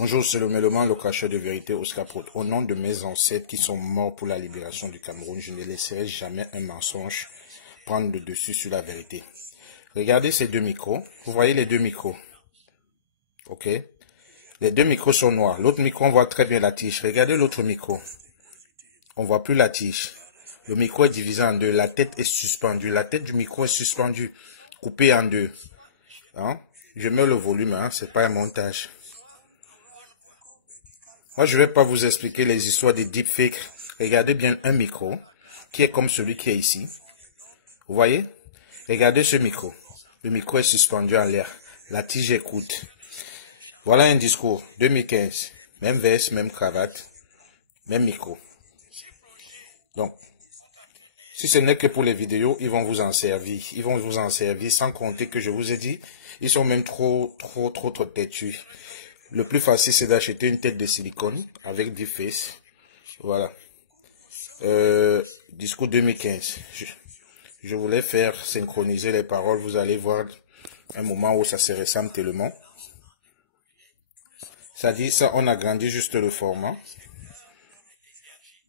Bonjour, c'est le Mélomane, le cracheur de vérité, Oscar Prout. Au nom de mes ancêtres qui sont morts pour la libération du Cameroun, je ne laisserai jamais un mensonge prendre le dessus sur la vérité. Regardez ces deux micros. Vous voyez les deux micros. Ok? Les deux micros sont noirs. L'autre micro, on voit très bien la tige. Regardez l'autre micro. On voit plus la tige. Le micro est divisé en deux. La tête est suspendue. La tête du micro est suspendue, coupée en deux. Hein? Je mets le volume, hein? C'est pas un montage. Moi, je ne vais pas vous expliquer les histoires des deepfakes. Regardez bien un micro qui est comme celui qui est ici. Vous voyez? Regardez ce micro. Le micro est suspendu en l'air. La tige est courte. Voilà un discours. 2015. Même veste, même cravate, même micro. Donc, si ce n'est que pour les vidéos, ils vont vous en servir. Ils vont vous en servir sans compter que je vous ai dit, ils sont même trop têtus. Le plus facile, c'est d'acheter une tête de silicone avec du face. Voilà. Discours 2015. Je voulais faire synchroniser les paroles. Vous allez voir un moment où ça se ressemble tellement. Ça dit ça, on agrandit juste le format.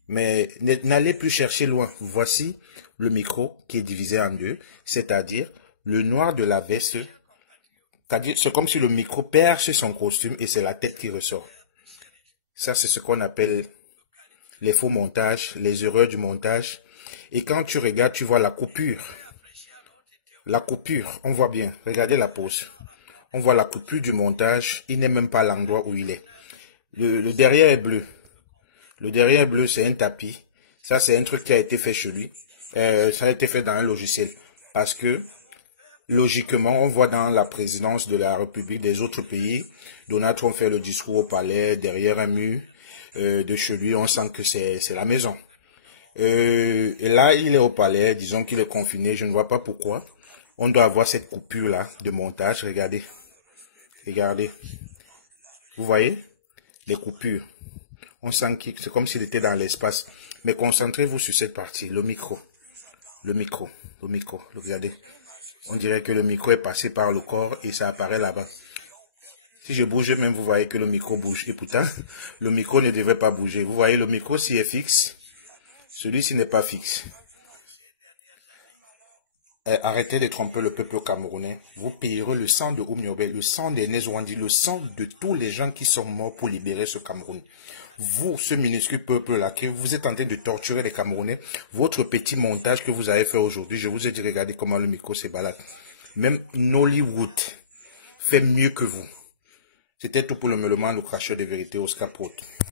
Mais n'allez plus chercher loin. Voici le micro qui est divisé en deux. C'est-à-dire le noir de la veste. C'est comme si le micro perce son costume et c'est la tête qui ressort. Ça, c'est ce qu'on appelle les faux montages, les erreurs du montage. Et quand tu regardes, tu vois la coupure. La coupure, on voit bien. Regardez la pose. On voit la coupure du montage. Il n'est même pas à l'endroit où il est. Le derrière est bleu. Le derrière bleu, c'est un tapis. Ça, c'est un truc qui a été fait chez lui. Ça a été fait dans un logiciel. Parce que, logiquement, on voit dans la présidence de la République des autres pays, Donald Trump fait le discours au palais, derrière un mur de chez lui, on sent que c'est la maison. Et là, il est au palais, disons qu'il est confiné, je ne vois pas pourquoi. On doit avoir cette coupure-là de montage, regardez. Regardez. Vous voyez les coupures. On sent que c'est comme s'il était dans l'espace. Mais concentrez-vous sur cette partie, le micro. Le micro, le micro, regardez. On dirait que le micro est passé par le corps et ça apparaît là-bas. Si je bouge même, vous voyez que le micro bouge. Et pourtant, le micro ne devrait pas bouger. Vous voyez, le micro, s'il est fixe, celui-ci n'est pas fixe. Arrêtez de tromper le peuple camerounais. Vous payerez le sang de Oumniobé, le sang des Nézouandi, le sang de tous les gens qui sont morts pour libérer ce Cameroun. Vous, ce minuscule peuple-là, que vous êtes en train de torturer les Camerounais, votre petit montage que vous avez fait aujourd'hui, je vous ai dit, regardez comment le micro se balade. Même Nollywood fait mieux que vous. C'était tout pour le Mélomane, le cracheur de vérité, Oscar Prout.